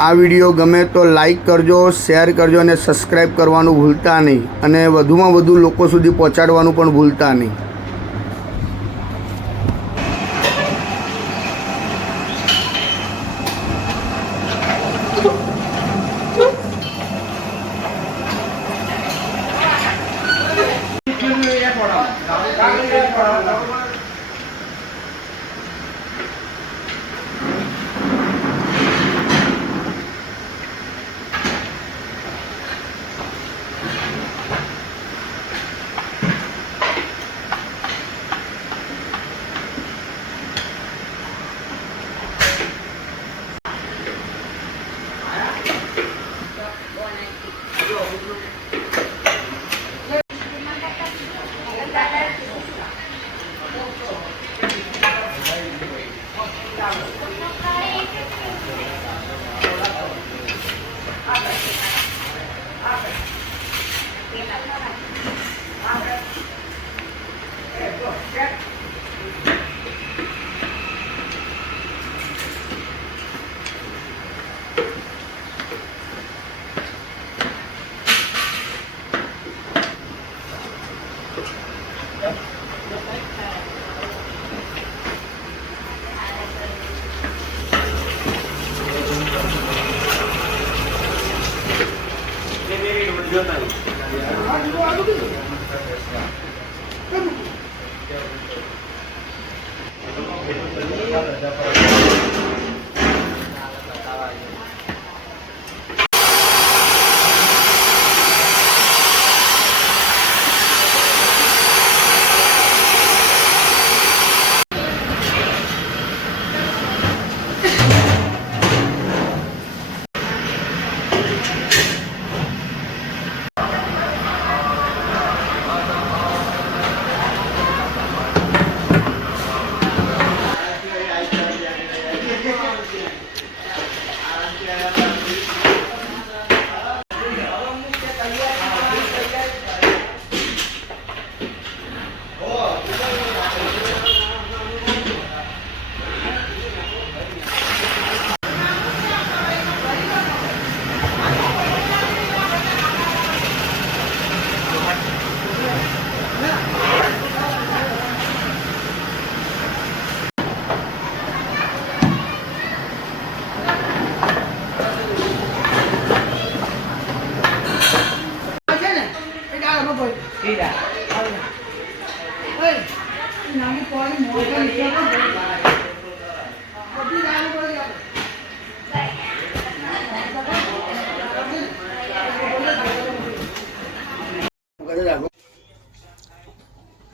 आ video गमे तो like करजो, शेर करजो ने सब्सक्राइब करवानुं भूलता नहीं अने वधुमां वधु लोको सुधी पहोंचाडवानुं पण भूलता नहीं।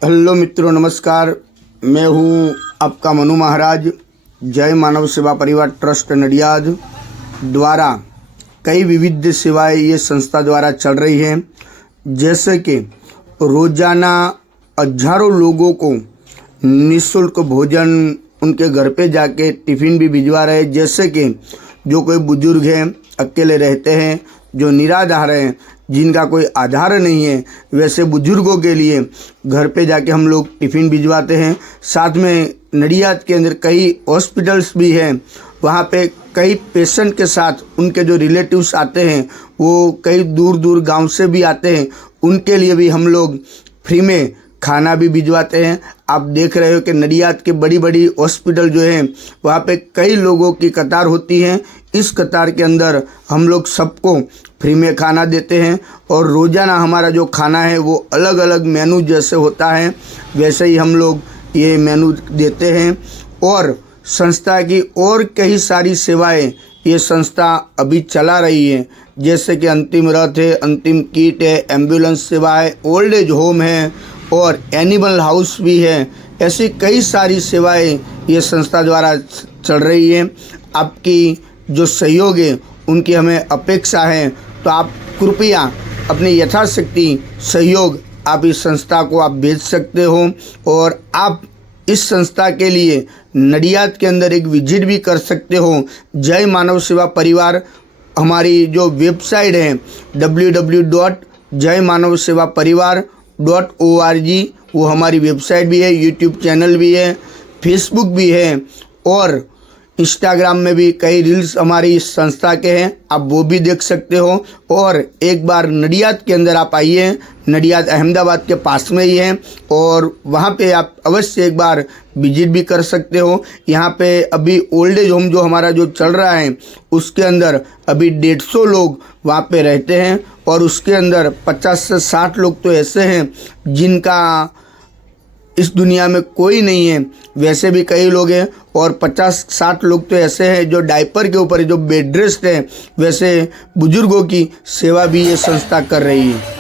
हेलो मित्रों, नमस्कार। मैं हूँ आपका मनु महाराज। जय मानव सेवा परिवार ट्रस्ट नडियाद द्वारा कई विविध सेवाएं ये संस्था द्वारा चल रही हैं, जैसे कि रोजाना हजारों लोगों को निःशुल्क भोजन उनके घर पे जाके टिफ़िन भी भिजवा रहे हैं। जैसे कि जो कोई बुजुर्ग हैं, अकेले रहते हैं, जो निराधार हैं, जिनका कोई आधार नहीं है, वैसे बुजुर्गों के लिए घर पे जाके हम लोग टिफ़िन भिजवाते हैं। साथ में नडियाद के अंदर कई हॉस्पिटल्स भी हैं, वहाँ पे कई पेशेंट के साथ उनके जो रिलेटिव्स आते हैं, वो कई दूर दूर गांव से भी आते हैं, उनके लिए भी हम लोग फ्री में खाना भी भिजवाते हैं। आप देख रहे हो कि नडियाद के बड़ी बड़ी हॉस्पिटल जो है, वहाँ पे कई लोगों की कतार होती है। इस कतार के अंदर हम लोग सबको फ्री में खाना देते हैं और रोज़ाना हमारा जो खाना है वो अलग अलग मेनू जैसे होता है वैसे ही हम लोग ये मेनू देते हैं। और संस्था की और कई सारी सेवाएं ये संस्था अभी चला रही है, जैसे कि अंतिम रथ है, अंतिम किट है, एम्बुलेंस सेवा है, ओल्ड एज होम है और एनिमल हाउस भी है। ऐसी कई सारी सेवाएं ये संस्था द्वारा चल रही है। आपकी जो सहयोग है उनकी हमें अपेक्षा है, तो आप कृपया अपने यथाशक्ति सहयोग आप इस संस्था को आप भेज सकते हो। और आप इस संस्था के लिए नडियाद के अंदर एक विजिट भी कर सकते हो। जय मानव सेवा परिवार हमारी जो वेबसाइट है www.jaymanavsevaparivar.org, वो हमारी वेबसाइट भी है, यूट्यूब चैनल भी है, फेसबुक भी है और इंस्टाग्राम में भी कई रील्स हमारी इस संस्था के हैं, आप वो भी देख सकते हो। और एक बार नडियाद के अंदर आप आइए, नडियाद अहमदाबाद के पास में ही है और वहाँ पे आप अवश्य एक बार विजिट भी कर सकते हो। यहाँ पे अभी ओल्ड एज होम जो हमारा जो चल रहा है उसके अंदर अभी 150 लोग वहाँ पे रहते हैं और उसके अंदर 50 से 60 लोग तो ऐसे हैं जिनका इस दुनिया में कोई नहीं है, वैसे भी कई लोग हैं। और 50-60 लोग तो ऐसे हैं जो डायपर के ऊपर जो बेड रेस्ट है, वैसे बुजुर्गों की सेवा भी ये संस्था कर रही है।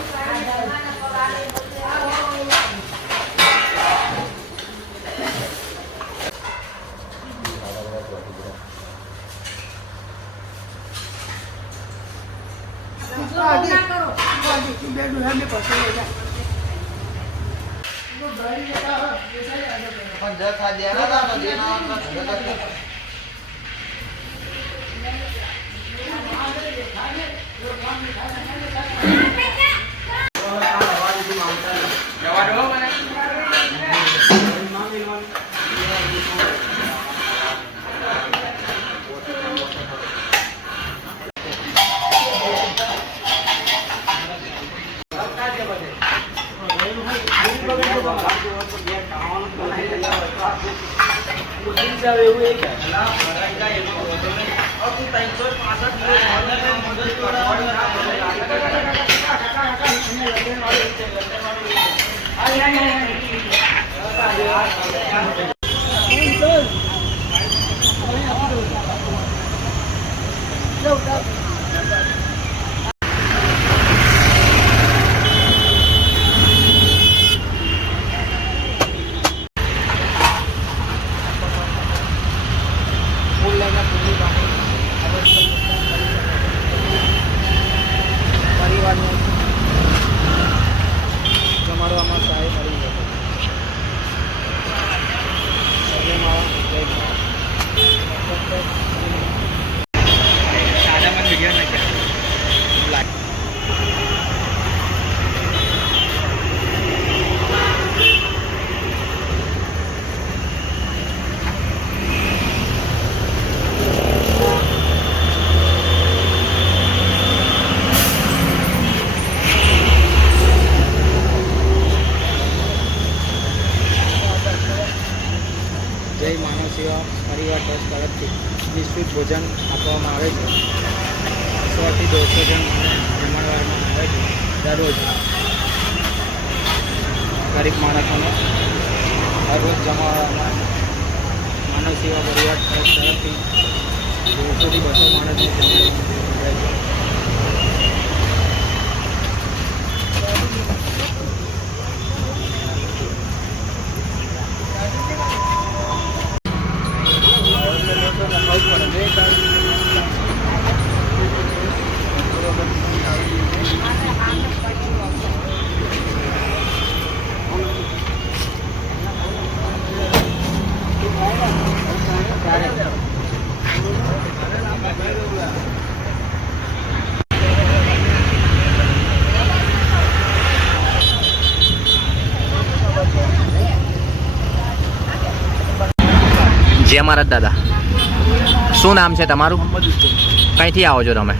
જય માનવ સેવા પરિવાર ટ્રસ્ટ તરફથી નિઃશુલ્ક ભોજન આપવામાં આવે છે। 100 થી 200 જણ જમણવારમાં આવે છે દરરોજ। ગરીબ માણસોને દરરોજ જમવામાં માનવ સેવા પરિવાર ટ્રસ્ટ તરફથી 200 થી 200 માણસને જમવામાં આવે છે। જય મહારાજ દાદા, શું નામ છે તમારું? કંઈથી આવો છો તમે?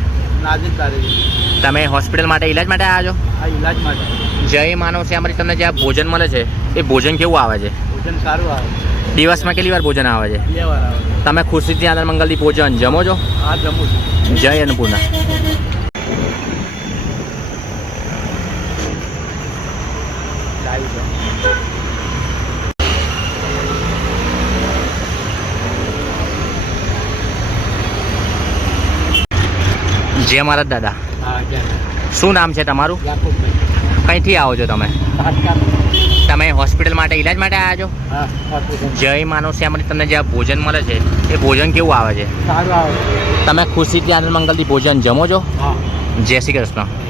તમે હોસ્પિટલ માટે ઇલાજ માટે આવ્યા છો? ઇલાજ માટે। જય માનવ સેવામાંથી તમને જે આ ભોજન મળે છે એ ભોજન કેવું આવે છે? ભોજન સારું આવે છે। દિવસમાં કેટલી વાર ભોજન આવે છે? 2 વાર આવે છે। તમે ખુશીથી આનંદ મંગલથી ભોજન જમો છો? આ જમું છું। જય અન્નપૂર્ણા। જય મહારાજ દાદા, શું નામ છે તમારું? કંઈથી આવો છો તમે? તમે હોસ્પિટલ માટે ઇલાજ માટે આવ્યા છો? જય માનવ સેવામાંથી તમને જે આ ભોજન મળે છે એ ભોજન કેવું આવે છે? સારું આવે છે। તમે ખુશીથી આનંદ મંગલથી ભોજન જમો છો? હા। જય શ્રી કૃષ્ણ।